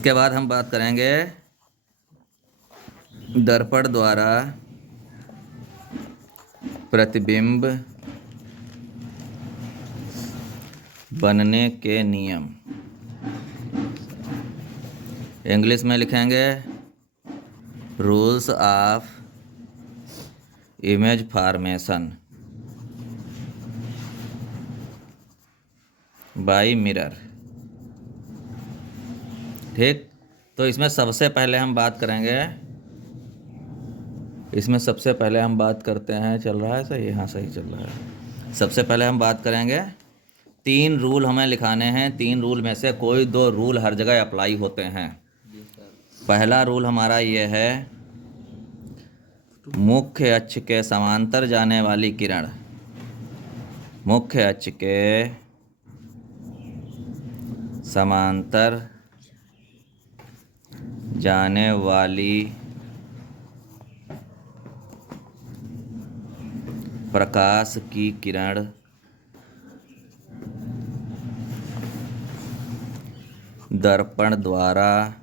इसके बाद हम बात करेंगे दर्पण द्वारा प्रतिबिंब बनने के नियम। इंग्लिश में लिखेंगे rules of image formation by mirror. ठीक, तो इसमें सबसे पहले हम बात करते हैं, चल रहा है सही? हाँ सही चल रहा है। सबसे पहले हम बात करेंगे 3 रूल हमें लिखाने हैं। 3 रूल में से कोई 2 रूल हर जगह अप्लाई होते हैं। पहला रूल हमारा ये है, मुख्य अक्ष के समांतर जाने वाली किरण, मुख्य अक्ष के समांतर जाने वाली प्रकाश की किरण दर्पण द्वारा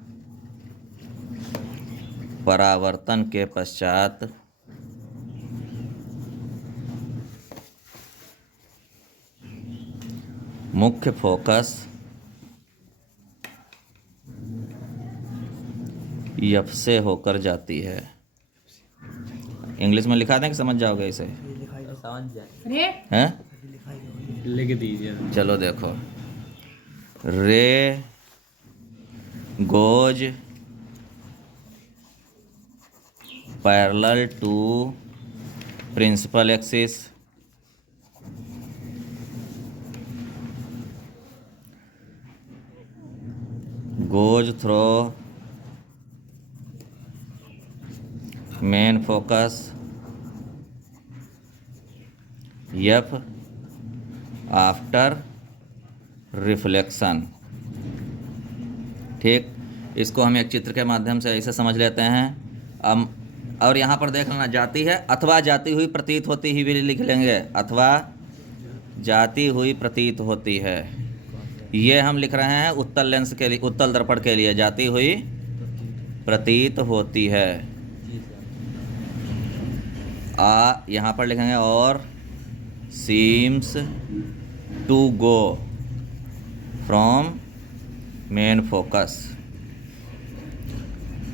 परावर्तन के पश्चात मुख्य फोकस एफ से होकर जाती है। इंग्लिश में लिखा दें कि समझ जाओगे इसे? हैं? लिख दीजिए। चलो देखो, ray goes parallel to principal axis goes through main focus F after reflection। ठीक, इसको हम एक चित्र के माध्यम से ऐसे समझ लेते हैं। और यहाँ पर देख लेना, जाती है अथवा जाती हुई प्रतीत होती ही भी लिख लेंगे, अथवा जाती हुई प्रतीत होती है। ये हम लिख रहे हैं उत्तल लेंस के लिए, उत्तल दर्पण के लिए जाती हुई प्रतीत होती है। यहाँ पर लिखेंगे और seems to go from main focus,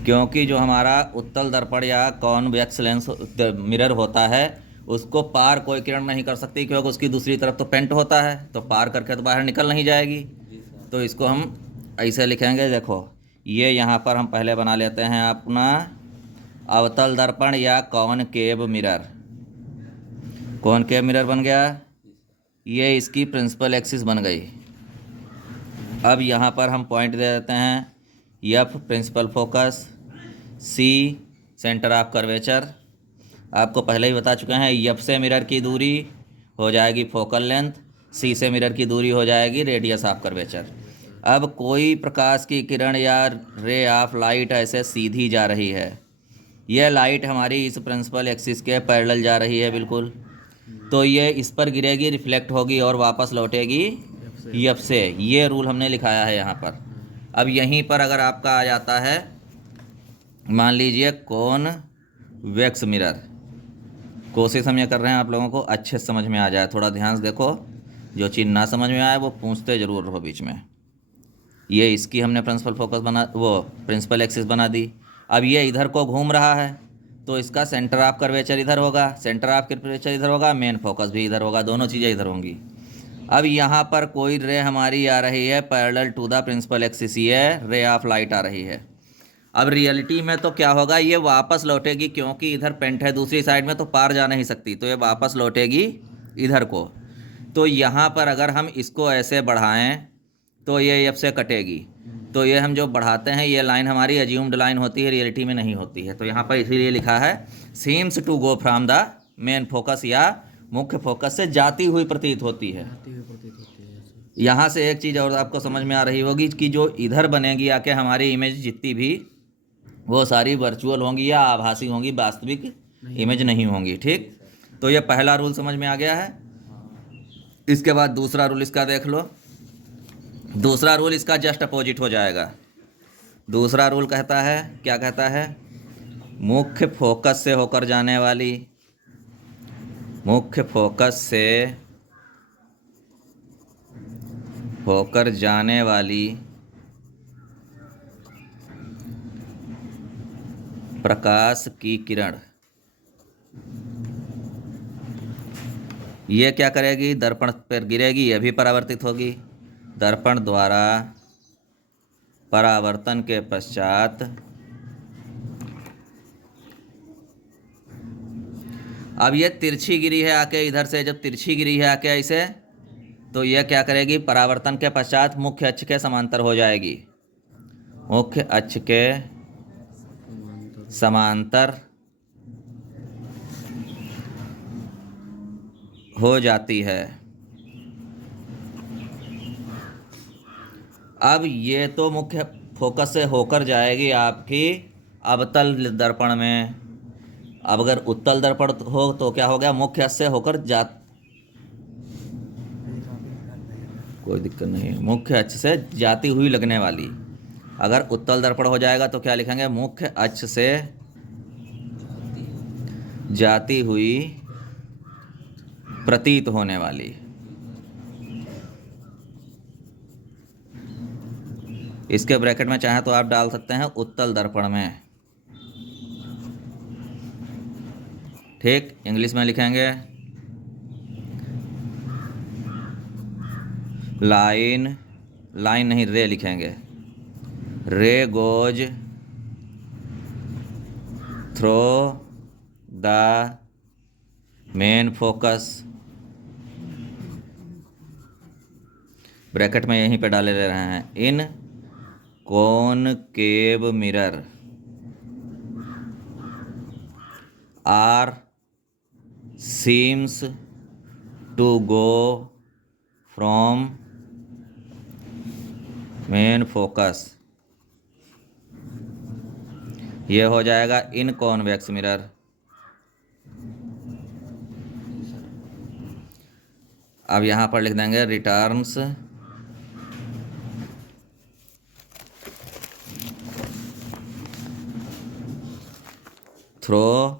क्योंकि जो हमारा उत्तल दर्पण या कॉन्वेक्स लेंस मिरर होता है उसको पार कोई किरण नहीं कर सकती, क्योंकि उसकी दूसरी तरफ तो पेंट होता है, तो पार करके तो बाहर निकल नहीं जाएगी। तो इसको हम ऐसे लिखेंगे, देखो ये यहाँ पर हम पहले बना लेते हैं अपना अवतल दर्पण या कॉनकेव मिरर। कॉनकेव मिरर बन गया, ये इसकी प्रिंसिपल एक्सिस बन गई। अब यहाँ पर हम पॉइंट दे देते हैं, F principal focus, C centre of curvature. आपको पहले ही बता चुके हैं, एफ से मिरर की दूरी हो जाएगी फोकल लेंथ, सी से मिरर की दूरी हो जाएगी रेडियस ऑफ कर्वेचर। अब कोई प्रकाश की किरण या रे ऑफ लाइट ऐसे सीधी जा रही है, यह लाइट हमारी इस प्रिंसिपल एक्सिस के पैरेलल जा रही है बिल्कुल, तो ये इस पर गिरेगी, रिफ्लेक्ट होगी और वापस लौटेगी एफ से। ये रूल हमने लिखाया है यहाँ पर। अब यहीं पर अगर आपका आ जाता है, मान लीजिए कॉन्वेक्स मिरर, कोशिश हम ये कर रहे हैं आप लोगों को अच्छे से समझ में आ जाए, थोड़ा ध्यान से देखो, जो चीज़ ना समझ में आए वो पूछते ज़रूर रहो बीच में। ये इसकी हमने प्रिंसिपल फोकस वो प्रिंसिपल एक्सिस बना दी। अब ये इधर को घूम रहा है, तो इसका सेंटर ऑफ कर्वेचर इधर होगा, सेंटर ऑफ कर्वेचर इधर होगा, मेन फोकस भी इधर होगा, दोनों चीज़ें इधर होंगी। अब यहाँ पर कोई रे हमारी आ रही है parallel to the principal axis, ये रे ऑफ लाइट आ रही है। अब रियलिटी में तो क्या होगा, ये वापस लौटेगी, क्योंकि इधर पेंट है दूसरी साइड में, तो पार जा नहीं सकती, तो ये वापस लौटेगी इधर को। तो यहाँ पर अगर हम इसको ऐसे बढ़ाएं तो ये एफ से कटेगी, तो ये हम जो बढ़ाते हैं ये लाइन हमारी एज्यूम्ड लाइन होती है, रियलिटी में नहीं होती है। तो यहाँ पर इसीलिए लिखा है seems to go from the main focus, या मुख्य फोकस से जाती हुई प्रतीत होती है। यहाँ से एक चीज़ और आपको समझ में आ रही होगी कि जो इधर बनेगी आके हमारी इमेज जितनी भी, वो सारी वर्चुअल होंगी या आभासी होंगी, वास्तविक इमेज नहीं होंगी। ठीक, तो ये पहला रूल समझ में आ गया है। इसके बाद दूसरा रूल इसका देख लो। दूसरा रूल इसका जस्ट अपोजिट हो जाएगा। दूसरा रूल कहता है, क्या कहता है, मुख्य फोकस से होकर जाने वाली, मुख्य फोकस से होकर जाने वाली प्रकाश की किरण ये क्या करेगी, दर्पण पर गिरेगी, यह भी परावर्तित होगी। दर्पण द्वारा परावर्तन के पश्चात अब ये तिरछी गिरी है आके इधर से, जब तिरछी गिरी है आके ऐसे, तो यह क्या करेगी, परावर्तन के पश्चात मुख्य अक्ष के समांतर हो जाएगी, मुख्य अक्ष के समांतर हो जाती है। अब ये तो मुख्य फोकस से होकर जाएगी आपकी अवतल दर्पण में। अब अगर उत्तल दर्पण हो तो क्या हो गया, मुख्य अक्ष से होकर कोई दिक्कत नहीं, मुख्य अक्ष से जाती हुई लगने वाली। अगर उत्तल दर्पण हो जाएगा तो क्या लिखेंगे, मुख्य अक्ष से जाती हुई प्रतीत होने वाली। इसके ब्रैकेट में चाहे तो आप डाल सकते हैं उत्तल दर्पण में, ठीक। इंग्लिश में लिखेंगे लाइन, लाइन नहीं रे लिखेंगे, ray goes through the main focus, bracket में यहीं पे डाले ले रहे हैं, in concave mirror are seems to go from main focus, ये हो जाएगा इन कॉन्वेक्स मिरर। अब यहाँ पर लिख देंगे रिटर्न्स थ्रो,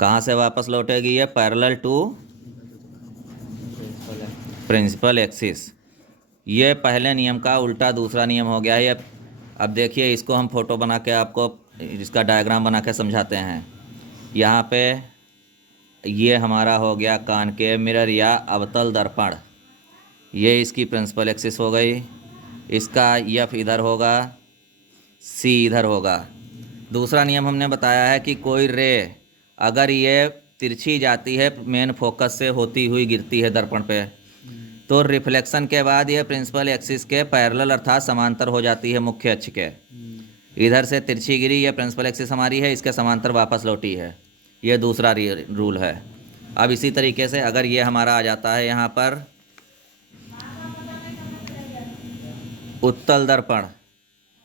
कहाँ से वापस लौटेगी ये, पैरेलल टू प्रिंसिपल एक्सिस। ये पहले नियम का उल्टा दूसरा नियम हो गया है ये। अब देखिए इसको हम फोटो बना के आपको इसका डायग्राम बना के समझाते हैं। यहाँ पे ये हमारा हो गया कॉनकेव मिरर या अवतल दर्पण, ये इसकी प्रिंसिपल एक्सिस हो गई, इसका एफ इधर होगा, सी इधर होगा। दूसरा नियम हमने बताया है कि कोई रे अगर ये तिरछी जाती है, मेन फोकस से होती हुई गिरती है दर्पण पे, तो रिफ्लेक्शन के बाद ये प्रिंसिपल एक्सिस के पैरेलल अर्थात समांतर हो जाती है मुख्य अक्ष के। इधर से तिरछी गिरी, ये प्रिंसिपल एक्सिस हमारी है, इसके समांतर वापस लौटी है, ये दूसरा रूल है। अब इसी तरीके से अगर ये हमारा आ जाता है यहाँ पर उत्तल दर्पण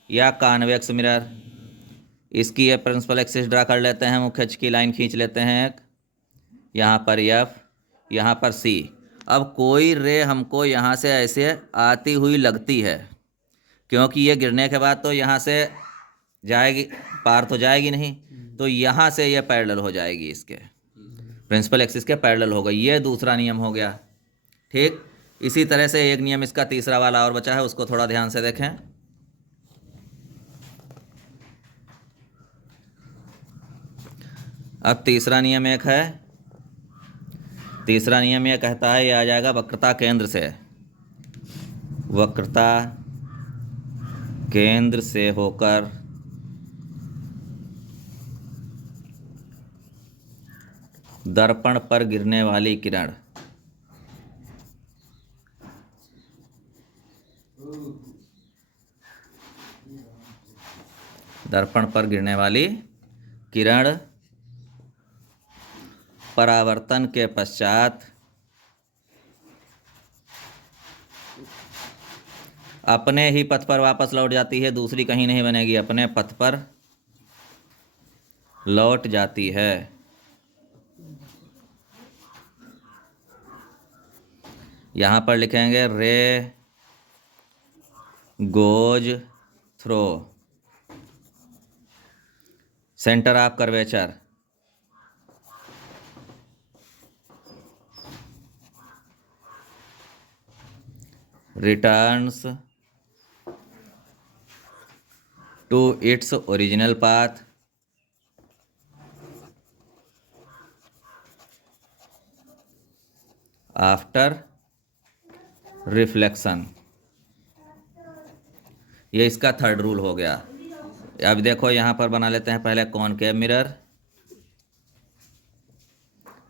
या कॉन्वेक्स मिरर, इसकी ये प्रिंसिपल एक्सिस ड्रा कर लेते हैं, मुख्य अक्ष की लाइन खींच लेते हैं एक, यहाँ पर एफ, यहाँ पर सी। अब कोई रे हमको यहाँ से ऐसे आती हुई लगती है, क्योंकि ये गिरने के बाद तो यहाँ से जाएगी, पार तो जाएगी नहीं, तो यहाँ से ये पैरेलल हो जाएगी, इसके प्रिंसिपल एक्सिस के पैरेलल हो गई। ये दूसरा नियम हो गया, ठीक। इसी तरह से एक नियम इसका तीसरा वाला और बचा है, उसको थोड़ा ध्यान से देखें। अब तीसरा नियम एक है, तीसरा नियम यह कहता है, ये आ जाएगा वक्रता केंद्र से, वक्रता केंद्र से होकर दर्पण पर गिरने वाली किरण दर्पण पर गिरने वाली किरण परावर्तन के पश्चात अपने ही पथ पर वापस लौट जाती है, दूसरी कहीं नहीं बनेगी, अपने पथ पर लौट जाती है। यहाँ पर लिखेंगे ray goes through centre of curvature, returns to its original path after reflection। ये इसका थर्ड रूल हो गया। अब देखो यहाँ पर बना लेते हैं पहले कॉनकेव मिरर,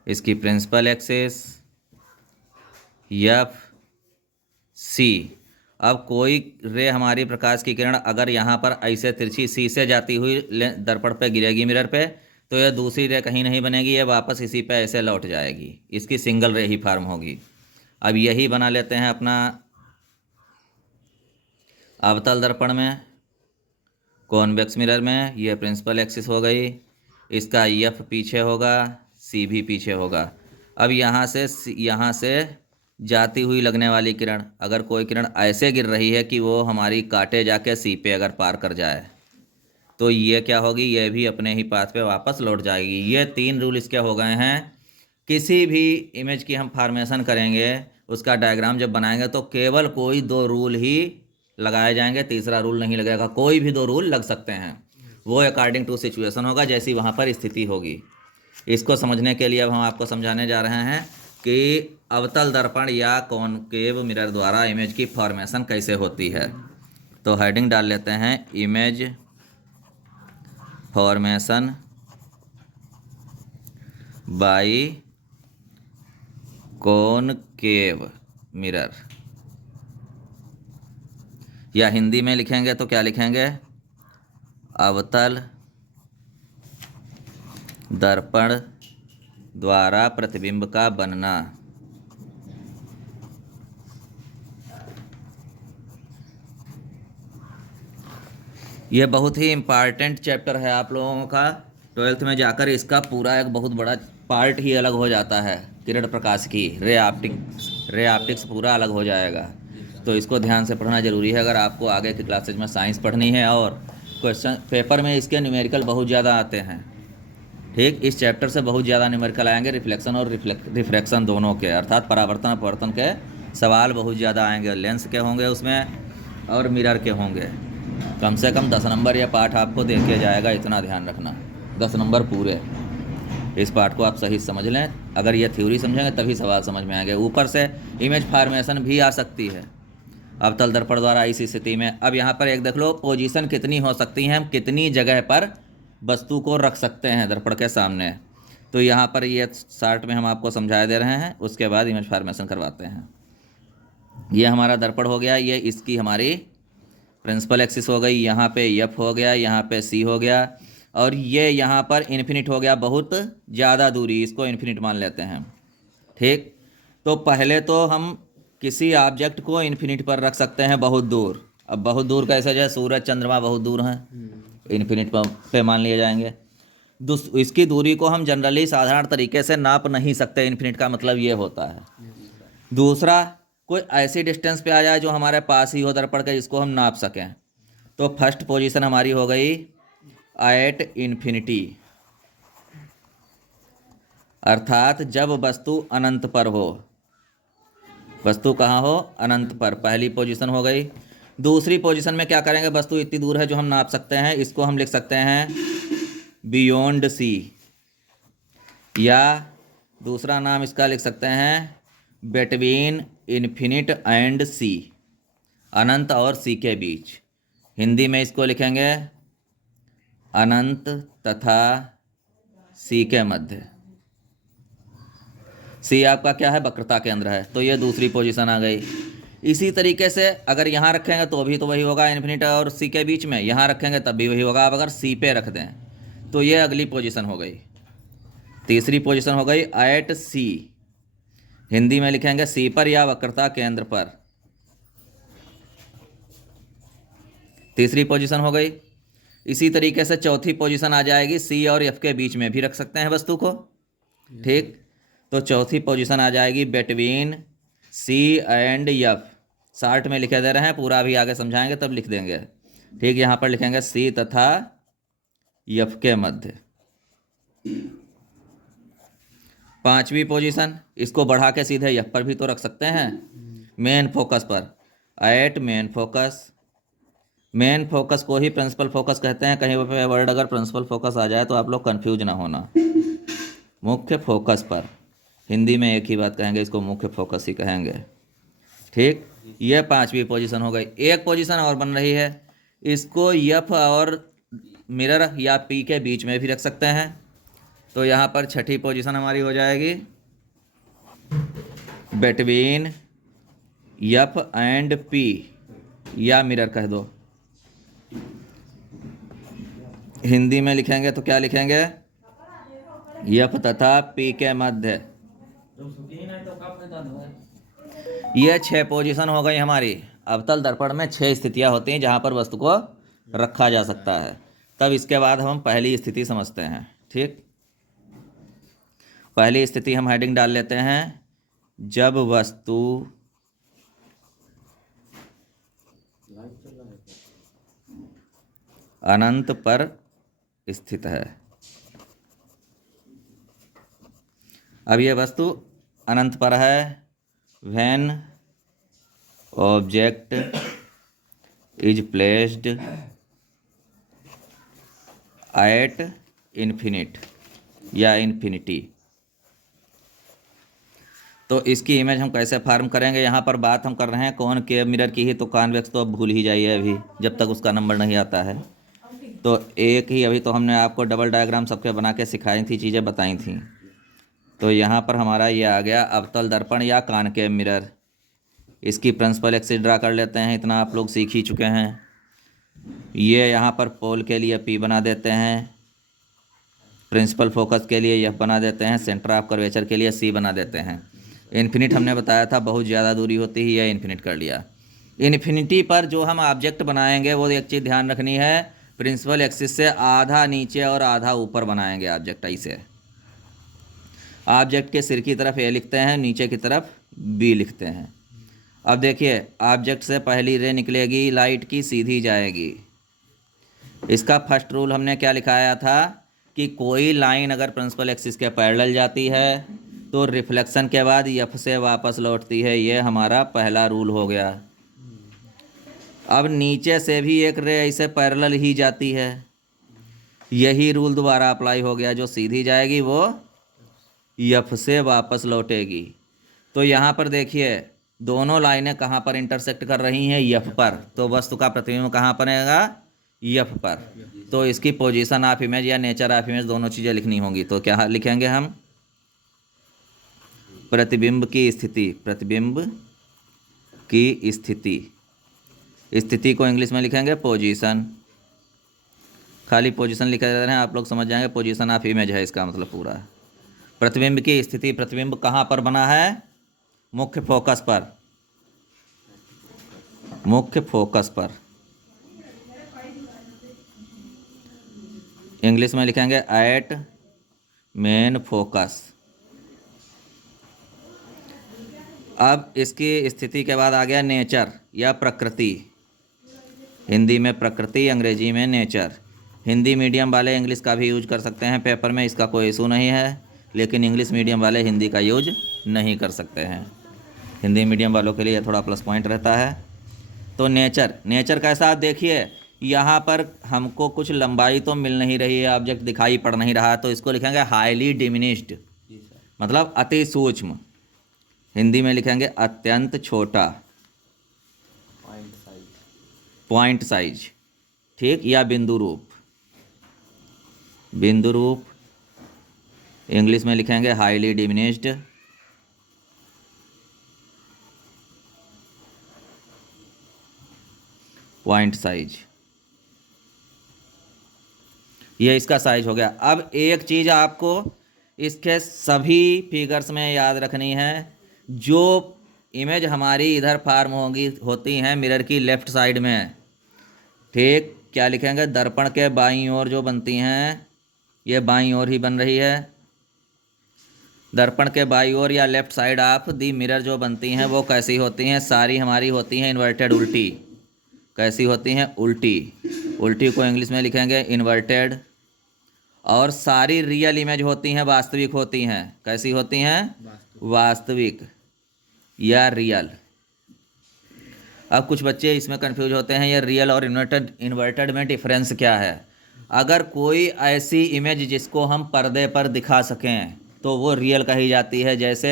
इसकी प्रिंसिपल एक्सिस एफ सी। अब कोई रे हमारी प्रकाश की किरण अगर यहाँ पर ऐसे तिरछी सी से जाती हुई दर्पण पे गिरेगी मिरर पे, तो यह दूसरी रे कहीं नहीं बनेगी, ये वापस इसी पे ऐसे लौट जाएगी, इसकी सिंगल रे ही फॉर्म होगी। अब यही बना लेते हैं अपना अवतल दर्पण में, कॉन्वेक्स मिरर में। ये प्रिंसिपल एक्सिस हो गई, इसका एफ पीछे होगा, सी भी पीछे होगा। अब यहाँ से जाती हुई लगने वाली किरण, अगर कोई किरण ऐसे गिर रही है कि वो हमारी काटे जाके सी पे अगर पार कर जाए, तो ये क्या होगी, ये भी अपने ही पाथ पे वापस लौट जाएगी। ये 3 रूल इसके हो गए हैं। किसी भी इमेज की हम फॉर्मेशन करेंगे, उसका डायग्राम जब बनाएंगे तो केवल कोई 2 रूल ही लगाए जाएंगे, तीसरा रूल नहीं लगेगा। कोई भी 2 रूल लग सकते हैं, वो अकॉर्डिंग टू सिचुएशन होगा, जैसी वहाँ पर स्थिति होगी। इसको समझने के लिए अब हम आपको समझाने जा रहे हैं कि अवतल दर्पण या कॉनकेव मिरर द्वारा इमेज की फॉर्मेशन कैसे होती है। तो हेडिंग डाल लेते हैं, image formation by concave mirror, या हिंदी में लिखेंगे तो क्या लिखेंगे, अवतल दर्पण द्वारा प्रतिबिंब का बनना। यह बहुत ही इम्पॉर्टेंट चैप्टर है आप लोगों का। 12th में जाकर इसका पूरा एक बहुत बड़ा पार्ट ही अलग हो जाता है। किरण प्रकाश की रे ऑप्टिक्स पूरा अलग हो जाएगा। तो इसको ध्यान से पढ़ना जरूरी है अगर आपको आगे की क्लासेज में साइंस पढ़नी है। और क्वेश्चन पेपर में इसके न्यूमेरिकल बहुत ज़्यादा आते हैं। ठीक, इस चैप्टर से बहुत ज़्यादा न्यूमेरिकल आएंगे, रिफ्लेक्शन और रिफ्रैक्शन दोनों के, अर्थात परावर्तन अपवर्तन के सवाल बहुत ज़्यादा आएंगे। लेंस के होंगे उसमें और मिरर के होंगे। कम से कम 10 नंबर यह पाठ आपको दे के जाएगा, इतना ध्यान रखना। 10 नंबर पूरे। इस पाठ को आप सही समझ लें। अगर ये थ्योरी समझेंगे तभी सवाल समझ में आएंगे। ऊपर से इमेज फॉर्मेशन भी आ सकती है अवतल दर्पण द्वारा इस स्थिति में। अब यहाँ पर एक देख लो, पोजीशन कितनी हो सकती है, हम कितनी जगह पर वस्तु को रख सकते हैं दर्पण के सामने। तो यहाँ पर ये शार्ट में हम आपको समझा दे रहे हैं, उसके बाद इमेज फॉर्मेशन करवाते हैं। ये हमारा दर्पण हो गया, ये इसकी हमारी प्रिंसिपल एक्सिस हो गई, यहाँ पे एफ हो गया, यहाँ पे सी हो गया, और ये यहाँ पर इन्फिनिट हो गया, बहुत ज़्यादा दूरी, इसको इन्फिनिट मान लेते हैं। ठीक, तो पहले तो हम किसी ऑब्जेक्ट को इन्फिनिट पर रख सकते हैं बहुत दूर। अब बहुत दूर कैसे, जैसे सूरज चंद्रमा बहुत दूर हैं, इन्फिनिट पे मान लिए जाएंगे। इसकी दूरी को हम जनरली साधारण तरीके से नाप नहीं सकते, इन्फिनिट का मतलब ये होता है। दूसरा, कोई ऐसी डिस्टेंस पे आ जाए जो हमारे पास ही हो दर्पण के, जिसको हम नाप सकें। तो फर्स्ट पोजीशन हमारी हो गई एट इन्फिनिटी, अर्थात जब वस्तु अनंत पर हो। वस्तु कहाँ हो, अनंत पर, पहली पोजीशन हो गई। दूसरी पोजीशन में क्या करेंगे, वस्तु इतनी दूर है जो हम नाप सकते हैं, इसको हम लिख सकते हैं बियॉन्ड सी, या दूसरा नाम इसका लिख सकते हैं बिटवीन इन्फिनिट एंड सी, अनंत और सी के बीच। हिंदी में इसको लिखेंगे अनंत तथा सी के मध्य। सी आपका क्या है, वक्रता केंद्र है। तो ये दूसरी पोजीशन आ गई। इसी तरीके से अगर यहाँ रखेंगे तो भी तो वही होगा, इन्फिनिट और सी के बीच में। यहाँ रखेंगे तब भी वही होगा। आप अगर सी पे रख दें तो ये अगली पोजीशन हो गई। तीसरी पोजीशन हो गई एट सी, हिंदी में लिखेंगे सी पर या वक्रता केंद्र पर। तीसरी पोजीशन हो गई। इसी तरीके से चौथी पोजीशन आ जाएगी, सी और एफ के बीच में भी रख सकते हैं वस्तु को। ठीक, तो चौथी पोजीशन आ जाएगी between C and F, short में लिखे दे रहे हैं, पूरा अभी आगे समझाएंगे तब लिख देंगे। ठीक, यहाँ पर लिखेंगे सी तथा एफ के मध्य। पांचवी पोजीशन, इसको बढ़ा के सीधे एफ पर भी तो रख सकते हैं, मेन फोकस पर। At main focus, main focus को ही प्रिंसिपल फोकस कहते हैं। कहीं पे वर्ड अगर प्रिंसिपल फोकस आ जाए तो आप लोग कंफ्यूज ना होना। मुख्य फोकस पर, हिंदी में एक ही बात कहेंगे, इसको मुख्य फोकस ही कहेंगे। ठीक, यह पांचवी पोजीशन हो गई। एक पोजीशन और बन रही है, इसको एफ और मिरर या पी के बीच में भी रख सकते हैं। तो यहाँ पर छठी पोजीशन हमारी हो जाएगी बिटवीन एफ एंड पी, या मिरर कह दो। हिंदी में लिखेंगे तो क्या लिखेंगे, एफ तथा पी के मध्य। ये 6 पोजीशन हो गई हमारी। अवतल दर्पण में 6 स्थितियां होती हैं जहां पर वस्तु को रखा जा सकता है। तब इसके बाद हम पहली स्थिति समझते हैं। ठीक, पहली स्थिति हम हेडिंग डाल लेते हैं, जब वस्तु अनंत पर स्थित है। अब यह वस्तु अनंत पर है। When object is placed eight infinite या इन्फिनिटी। तो इसकी इमेज हम कैसे फॉर्म करेंगे, यहाँ पर बात हम कर रहे हैं कौन के मिरर की ही, तो कॉन्वेक्स तो अब भूल ही जाइए अभी, जब तक उसका नंबर नहीं आता है। तो एक ही, अभी तो हमने आपको डबल डायग्राम सबके बना के सिखाई थी, चीज़ें बताई थी। तो यहाँ पर हमारा ये आ गया अवतल दर्पण या कॉनकेव मिरर। इसकी प्रिंसिपल एक्सिस ड्रा कर लेते हैं, इतना आप लोग सीख ही चुके हैं। ये यहाँ पर पोल के लिए पी बना देते हैं, प्रिंसिपल फोकस के लिए एफ बना देते हैं, सेंटर ऑफ कर्वेचर के लिए सी बना देते हैं। इन्फिनिट हमने बताया था, बहुत ज़्यादा दूरी होती है, यह इन्फिनिट कर लिया। इन्फिनिटी पर जो हम ऑब्जेक्ट बनाएंगे वो एक चीज़ ध्यान रखनी है, प्रिंसिपल एक्सिस से आधा नीचे और आधा ऊपर बनाएंगे ऑब्जेक्ट। ऐसे ऑब्जेक्ट के सिर की तरफ ए लिखते हैं, नीचे की तरफ बी लिखते हैं। अब देखिए, ऑब्जेक्ट से पहली रे निकलेगी लाइट की, सीधी जाएगी। इसका फर्स्ट रूल हमने क्या लिखाया था कि कोई लाइन अगर प्रिंसिपल एक्सिस के पैरेलल जाती है तो रिफ्लेक्शन के बाद एफ से वापस लौटती है। ये हमारा पहला रूल हो गया। अब नीचे से भी एक रे ऐसे पैरेलल ही जाती है, यही रूल दोबारा अप्लाई हो गया, जो सीधी जाएगी वो एफ से वापस लौटेगी। तो यहाँ पर देखिए, दोनों लाइनें कहाँ पर इंटरसेक्ट कर रही हैं, एफ पर। तो वस्तु का प्रतिबिंब कहाँ बनेगा, एफ पर। तो इसकी पोजीशन ऑफ इमेज या नेचर ऑफ इमेज दोनों चीज़ें लिखनी होंगी। तो क्या लिखेंगे हम, प्रतिबिंब की स्थिति, प्रतिबिंब की स्थिति। स्थिति को इंग्लिश में लिखेंगे पोजीशन, खाली पोजीशन लिखा रहे हैं, आप लोग समझ जाएंगे। पोजीशन ऑफ इमेज है इसका मतलब पूरा। प्रतिबिंब की स्थिति, प्रतिबिंब कहाँ पर बना है, मुख्य फोकस पर, मुख्य फोकस पर। इंग्लिश में लिखेंगे एट मेन फोकस। अब इसकी स्थिति के बाद आ गया नेचर या प्रकृति। हिंदी में प्रकृति, अंग्रेजी में नेचर। हिंदी मीडियम वाले इंग्लिश का भी यूज कर सकते हैं पेपर में, इसका कोई इशू नहीं है, लेकिन इंग्लिश मीडियम वाले हिंदी का यूज नहीं कर सकते हैं। हिंदी मीडियम वालों के लिए थोड़ा प्लस पॉइंट रहता है। तो नेचर, नेचर कैसा, आप देखिए यहाँ पर हमको कुछ लंबाई तो मिल नहीं रही है, ऑब्जेक्ट दिखाई पड़ नहीं रहा, तो इसको लिखेंगे हाईली डिमिनिश्ड, मतलब अति सूक्ष्म। हिंदी में लिखेंगे अत्यंत छोटा, पॉइंट साइज। ठीक, या बिंदु रूप, बिंदु रूप। इंग्लिश में लिखेंगे हाईली डिमिनिश्ड, पॉइंट साइज। ये इसका साइज हो गया। अब एक चीज़ आपको इसके सभी फिगर्स में याद रखनी है, जो इमेज हमारी इधर फार्म होती हैं मिरर की लेफ़्ट साइड में। ठीक, क्या लिखेंगे, दर्पण के बाईं ओर जो बनती हैं, ये बाईं ओर ही बन रही है। दर्पण के बाई ओर या left side of the mirror जो बनती हैं वो कैसी होती हैं? सारी हमारी होती हैं इन्वर्टेड, उल्टी। कैसी होती हैं? उल्टी। उल्टी को इंग्लिश में लिखेंगे इन्वर्टेड। और सारी रियल इमेज होती हैं वास्तविक होती हैं। कैसी होती हैं? वास्तविक या रियल। अब कुछ बच्चे इसमें कंफ्यूज होते हैं, ये रियल और इन्वर्टेड में डिफरेंस क्या है। अगर कोई ऐसी इमेज जिसको हम पर्दे पर दिखा सकें तो वो रियल कही जाती है। जैसे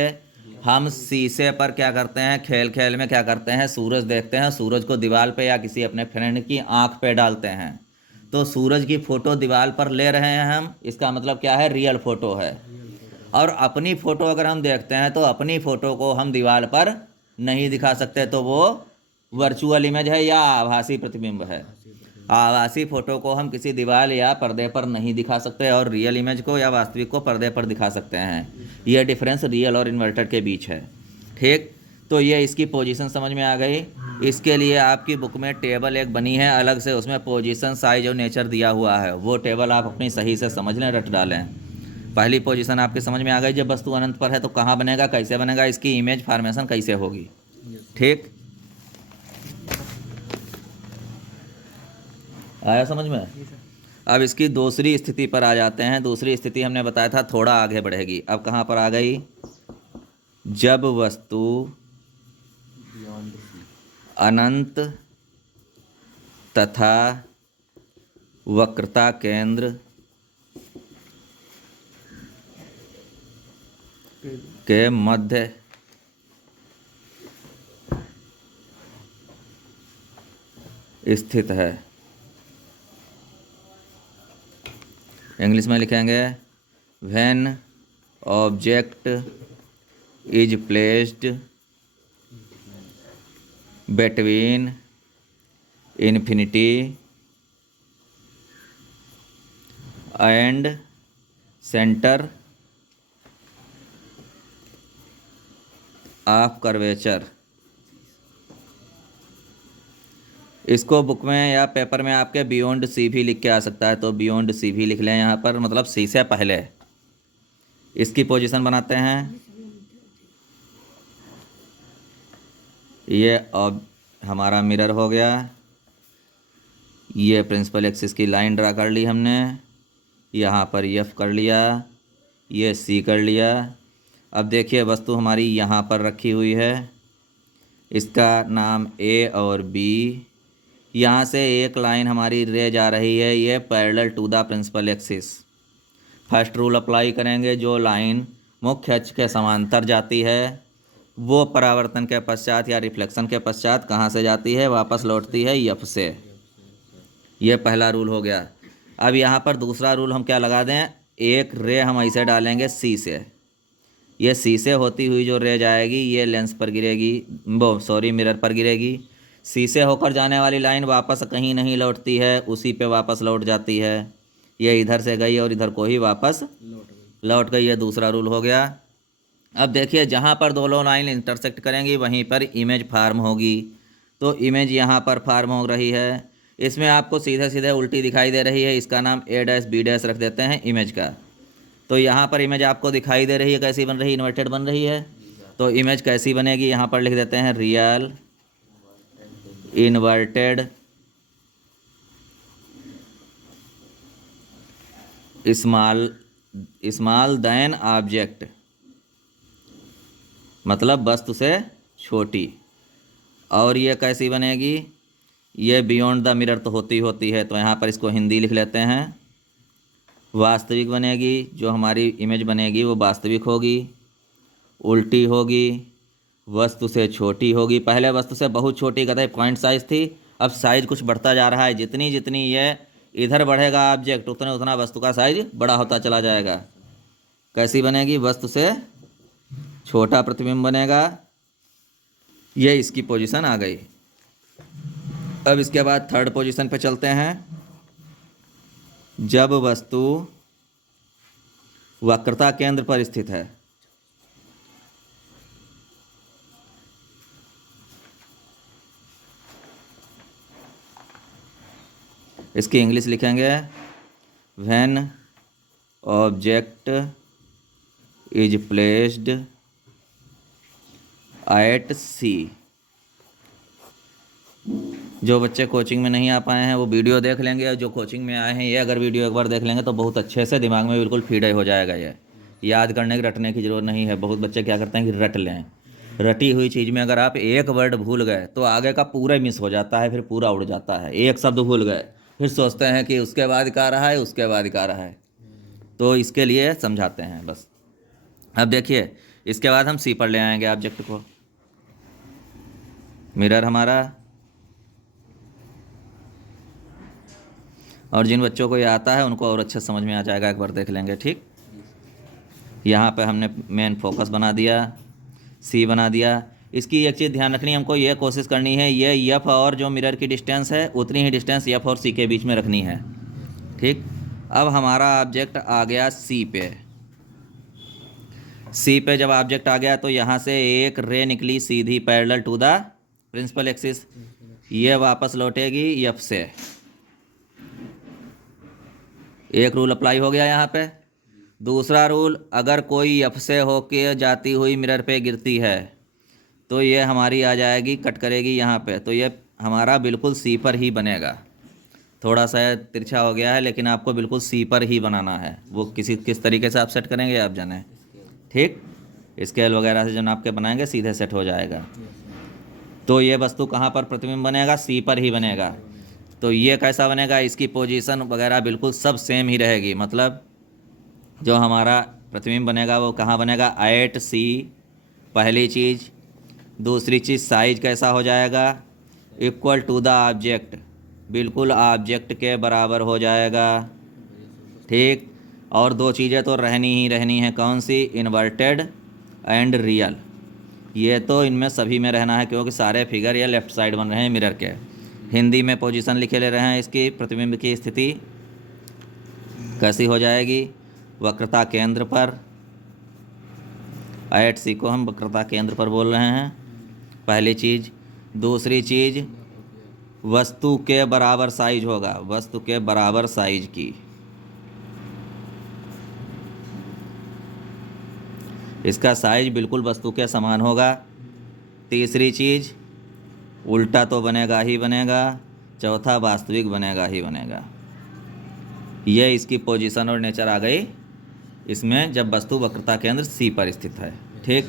हम शीशे पर क्या करते हैं, खेल खेल में क्या करते हैं, सूरज देखते हैं, सूरज को दीवार पे या किसी अपने फ्रेंड की आंख पे डालते हैं, तो सूरज की फ़ोटो दीवार पर ले रहे हैं हम, इसका मतलब क्या है? रियल फ़ोटो है। और अपनी फ़ोटो अगर हम देखते हैं तो अपनी फ़ोटो को हम दीवार पर नहीं दिखा सकते, तो वो वर्चुअल इमेज है या आभासी प्रतिबिंब है। आभासी फ़ोटो को हम किसी दीवार या पर्दे पर नहीं दिखा सकते और रियल इमेज को या वास्तविक को पर्दे पर दिखा सकते हैं। यह डिफरेंस रियल और इन्वर्टेड के बीच है। ठीक, तो ये इसकी पोजीशन समझ में आ गई। इसके लिए आपकी बुक में टेबल एक बनी है अलग से, उसमें पोजीशन, साइज और नेचर दिया हुआ है। वो टेबल आप अपनी सही से समझ लें, रट डालें। पहली पोजीशन आपकी समझ में आ गई, जब वस्तु अनंत पर है तो कहाँ बनेगा, कैसे बनेगा, इसकी इमेज फॉर्मेशन कैसे होगी। ठीक, आया समझ में। अब इसकी दूसरी स्थिति पर आ जाते हैं। दूसरी स्थिति हमने बताया था थोड़ा आगे बढ़ेगी। अब कहाँ पर आ गई? जब वस्तु अनंत तथा वक्रता केंद्र के मध्य स्थित है। इंग्लिश में लिखेंगे when object is placed between infinity and centre of curvature. इसको बुक में या पेपर में आपके बियॉन्ड सी भी लिख के आ सकता है, तो बियॉन्ड सी भी लिख लें यहाँ पर, मतलब सी से पहले। इसकी पोजीशन बनाते हैं। ये अब हमारा मिरर हो गया। ये प्रिंसिपल एक्सिस की लाइन ड्रा कर ली हमने, यहाँ पर एफ कर लिया, ये सी कर लिया। अब देखिए वस्तु हमारी यहाँ पर रखी हुई है, इसका नाम ए और बी। यहाँ से एक लाइन हमारी रे जा रही है, ये parallel to the principal axis. First rule apply करेंगे, जो लाइन मुख्य अक्ष के समांतर जाती है वो परावर्तन के पश्चात या रिफ्लेक्शन के पश्चात कहाँ से जाती है? वापस लौटती है एफ से। ये पहला रूल हो गया। अब यहाँ पर दूसरा रूल हम क्या लगा दें, एक रे हम ऐसे डालेंगे सी से। ये सी से होती हुई जो रे जाएगी ये लेंस पर गिरेगी, मिरर पर गिरेगी। सी से होकर जाने वाली लाइन वापस कहीं नहीं लौटती है, उसी पे वापस लौट जाती है। ये इधर से गई और इधर को ही वापस लौट गई। ये दूसरा रूल हो गया। अब देखिए जहाँ पर दोनों लाइन इंटरसेक्ट करेंगी वहीं पर इमेज फार्म होगी। तो इमेज यहाँ पर फार्म हो रही है। इसमें आपको सीधे सीधे उल्टी दिखाई दे रही है, इसका नाम ए डैश बी डैश रख देते हैं इमेज का। तो यहाँ पर इमेज आपको दिखाई दे रही है, कैसी बन रही है? इन्वर्टेड बन रही है। तो इमेज कैसी बनेगी? यहाँ पर लिख देते हैं real inverted small than object, मतलब वस्तु से छोटी। और ये कैसी बनेगी? ये बियॉन्ड द मिरर तो होती है, तो यहाँ पर इसको हिंदी लिख लेते हैं। वास्तविक बनेगी, जो हमारी इमेज बनेगी वो वास्तविक होगी, उल्टी होगी, वस्तु से छोटी होगी। पहले वस्तु से बहुत छोटी कहते पॉइंट साइज थी, अब साइज कुछ बढ़ता जा रहा है। जितनी जितनी ये इधर बढ़ेगा ऑब्जेक्ट उतना उतना वस्तु का साइज बड़ा होता चला जाएगा। कैसी बनेगी? वस्तु से छोटा प्रतिबिंब बनेगा। ये इसकी पोजीशन आ गई। अब इसके बाद थर्ड पोजीशन पे चलते हैं। जब वस्तु वक्रता केंद्र पर स्थित है। इसकी इंग्लिश लिखेंगे when object is placed at C. जो बच्चे कोचिंग में नहीं आ पाए हैं वो वीडियो देख लेंगे, और जो कोचिंग में आए हैं ये अगर वीडियो एक बार देख लेंगे तो बहुत अच्छे से दिमाग में बिल्कुल फीड हो जाएगा। ये याद करने की, रटने की ज़रूरत नहीं है। बहुत बच्चे क्या करते हैं कि रट लें। रटी हुई चीज़ में अगर आप एक वर्ड भूल गए तो आगे का पूरा मिस हो जाता है, फिर पूरा उड़ जाता है। एक शब्द भूल गए फिर सोचते हैं कि उसके बाद क्या रहा है, उसके बाद क्या रहा है। तो इसके लिए समझाते हैं बस। अब देखिए, इसके बाद हम सी पर ले आएंगे ऑब्जेक्ट को। मिरर हमारा, और जिन बच्चों को ये आता है उनको और अच्छे समझ में आ जाएगा, एक बार देख लेंगे। ठीक, यहाँ पे हमने मेन फोकस बना दिया, सी बना दिया। इसकी एक चीज़ ध्यान रखनी है, हमको ये कोशिश करनी है ये एफ और जो मिरर की डिस्टेंस है उतनी ही डिस्टेंस एफ और सी के बीच में रखनी है। ठीक, अब हमारा ऑब्जेक्ट आ गया सी पे। सी पे जब ऑब्जेक्ट आ गया तो यहाँ से एक रे निकली सीधी parallel to the principal axis. ये वापस लौटेगी एफ से। एक रूल अप्लाई हो गया यहाँ पे। दूसरा रूल, अगर कोई एफ से होके जाती हुई मिरर पे गिरती है तो ये हमारी आ जाएगी, कट करेगी यहाँ पे, तो ये हमारा बिल्कुल सी पर ही बनेगा। थोड़ा सा तिरछा हो गया है लेकिन आपको बिल्कुल सी पर ही बनाना है। वो किस तरीके से आप सेट करेंगे आप जाने। ठीक, स्केल वगैरह से जो नाप के बनाएंगे सीधे सेट हो जाएगा। तो ये वस्तु कहाँ पर प्रतिबिंब बनेगा, सी पर ही बनेगा। तो ये कैसा बनेगा, इसकी पोजीशन वगैरह बिल्कुल सब सेम ही रहेगी। मतलब जो हमारा प्रतिबिंब बनेगा वो कहाँ बनेगा, एट सी, पहली चीज़। दूसरी चीज़, साइज कैसा हो जाएगा, इक्वल टू द ऑब्जेक्ट, बिल्कुल ऑब्जेक्ट के बराबर हो जाएगा। ठीक, और दो चीज़ें तो रहनी ही रहनी है, कौन सी, इन्वर्टेड एंड रियल। ये तो इनमें सभी में रहना है क्योंकि सारे फिगर ये लेफ़्ट साइड बन रहे हैं मिरर के। हिंदी में पोजीशन लिखे ले रहे हैं, इसकी प्रतिबिंब की स्थिति कैसी हो जाएगी, वक्रता केंद्र पर। एट सी को हम वक्रता केंद्र पर बोल रहे हैं, पहली चीज़। दूसरी चीज़, वस्तु के बराबर साइज होगा, वस्तु के बराबर साइज की। इसका साइज बिल्कुल वस्तु के समान होगा। तीसरी चीज़, उल्टा तो बनेगा ही बनेगा। चौथा, वास्तविक बनेगा ही बनेगा। ये इसकी पोजीशन और नेचर आ गई इसमें जब वस्तु वक्रता केंद्र सी पर स्थित है। ठीक,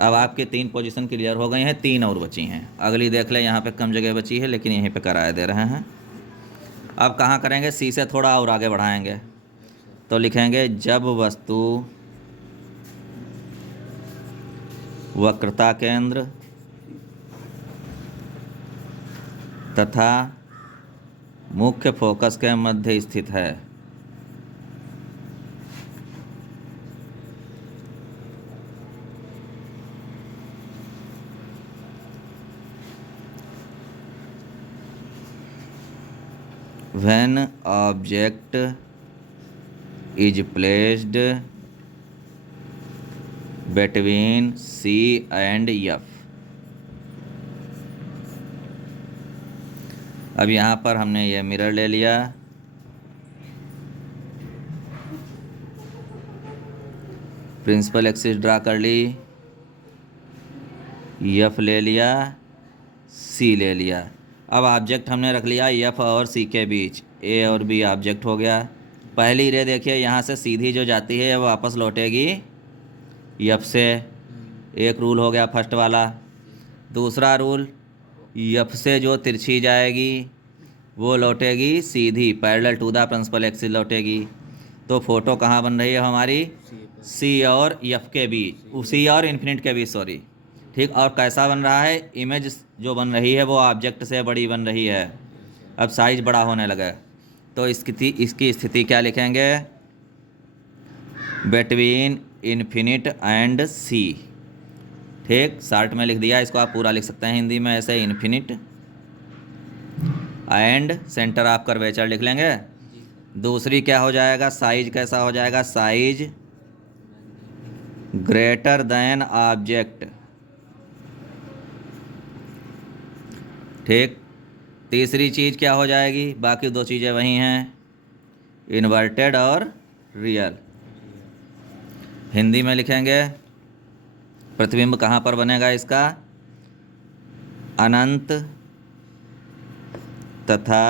अब आपके 3 पोजीशन क्लियर हो गई हैं, 3 और बची हैं। अगली देख लें, यहाँ पे कम जगह बची है लेकिन यहीं पे कराए दे रहे हैं। अब कहाँ करेंगे, सी से थोड़ा और आगे बढ़ाएंगे तो लिखेंगे, जब वस्तु वक्रता केंद्र तथा मुख्य फोकस के मध्य स्थित है। When object is placed between C and F। अब यहाँ पर हमने ये मिरर ले लिया, प्रिंसिपल एक्सिस ड्रा कर ली, एफ ले लिया, सी ले लिया। अब ऑब्जेक्ट हमने रख लिया एफ और सी के बीच, ए और बी ऑब्जेक्ट हो गया। पहली रे देखिए, यहाँ से सीधी जो जाती है वो वापस लौटेगी एफ से। एक रूल हो गया फर्स्ट वाला। दूसरा रूल, एफ से जो तिरछी जाएगी वो लौटेगी सीधी parallel to the principal axis लौटेगी। तो फोटो कहाँ बन रही है हमारी, सी और एफ के बीच, सी और इन्फिनिट के बीच, सॉरी। ठीक, और कैसा बन रहा है, इमेज जो बन रही है वो ऑब्जेक्ट से बड़ी बन रही है। अब साइज बड़ा होने लगा तो इसकी स्थिति क्या लिखेंगे, बिटवीन इन्फिनिट एंड सी। ठीक, शॉर्ट में लिख दिया, इसको आप पूरा लिख सकते हैं हिंदी में ऐसे, infinite and centre of curvature लिख लेंगे। दूसरी क्या हो जाएगा, साइज कैसा हो जाएगा, साइज ग्रेटर देन ऑब्जेक्ट। ठीक, तीसरी चीज़ क्या हो जाएगी, बाकी दो चीज़ें वही हैं, इन्वर्टेड और रियल। हिंदी में लिखेंगे प्रतिबिंब कहाँ पर बनेगा इसका, अनंत तथा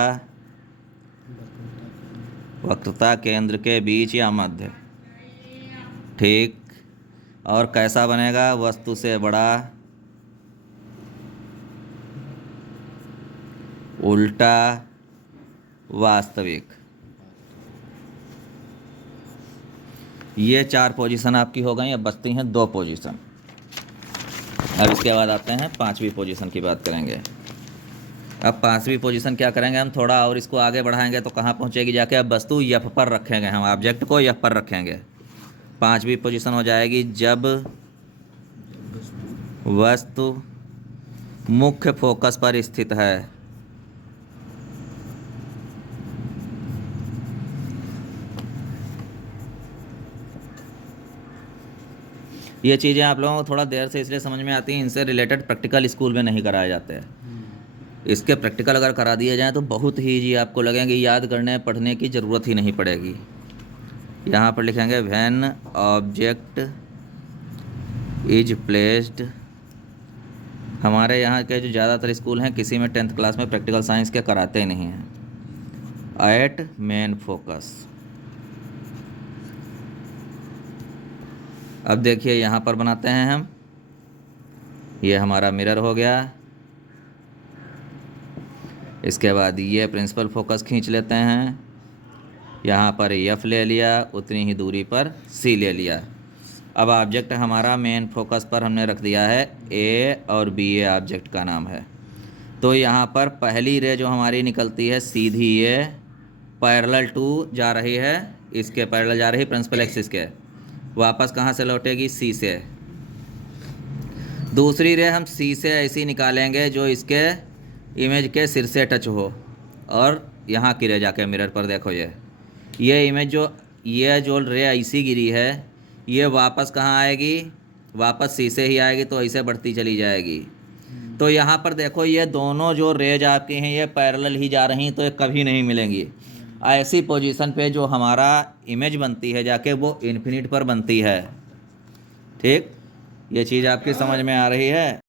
वक्रता केंद्र के बीच या मध्य। ठीक। और कैसा बनेगा, वस्तु से बड़ा, उल्टा, वास्तविक। ये 4 पोजीशन आपकी हो गई। अब बचती हैं 2 पोजीशन। अब इसके बाद आते हैं 5वीं पोजीशन की बात करेंगे। अब 5वीं पोजीशन क्या करेंगे हम, थोड़ा और इसको आगे बढ़ाएंगे तो कहाँ पहुँचेगी जाके, अब वस्तु यफ पर रखेंगे हम, ऑब्जेक्ट को यफ पर रखेंगे। 5वीं पोजीशन हो जाएगी जब वस्तु मुख्य फोकस पर स्थित है। ये चीज़ें आप लोगों को थोड़ा देर से इसलिए समझ में आती हैं, इनसे रिलेटेड प्रैक्टिकल स्कूल में नहीं कराए जाते हैं। इसके प्रैक्टिकल अगर करा दिए जाएँ तो बहुत ही ईजी आपको लगेंगे, याद करने पढ़ने की ज़रूरत ही नहीं पड़ेगी। यहाँ पर लिखेंगे व्हेन ऑब्जेक्ट इज प्लेस्ड। हमारे यहाँ के जो ज़्यादातर स्कूल हैं किसी में 10th क्लास में प्रैक्टिकल साइंस के कराते नहीं हैं। At main focus. अब देखिए यहाँ पर बनाते हैं हम, ये हमारा मिरर हो गया। इसके बाद ये प्रिंसिपल फोकस खींच लेते हैं, यहाँ पर एफ ले लिया, उतनी ही दूरी पर सी ले लिया। अब ऑब्जेक्ट हमारा मेन फोकस पर हमने रख दिया है, ए और बी ए ऑब्जेक्ट का नाम है। तो यहाँ पर पहली रे जो हमारी निकलती है सीधी ये पैरेलल टू जा रही है, इसके पैरेलल जा रही प्रिंसिपल एक्सिस के, वापस कहाँ से लौटेगी, सी से। दूसरी रे हम सी से ऐसी निकालेंगे जो इसके इमेज के सिर से टच हो, और यहाँ की रे जाके मिरर पर देखो ये इमेज जो रे ऐसी गिरी है ये वापस कहाँ आएगी, वापस सी से ही आएगी, तो ऐसे बढ़ती चली जाएगी। तो यहाँ पर देखो ये दोनों जो रेज आपकी हैं ये पैरेलल ही जा रही, तो ये कभी नहीं मिलेंगी। ऐसी पोजीशन पे जो हमारा इमेज बनती है जाके वो इन्फिनिट पर बनती है। ठीक, ये चीज़ आपकी समझ में आ रही है।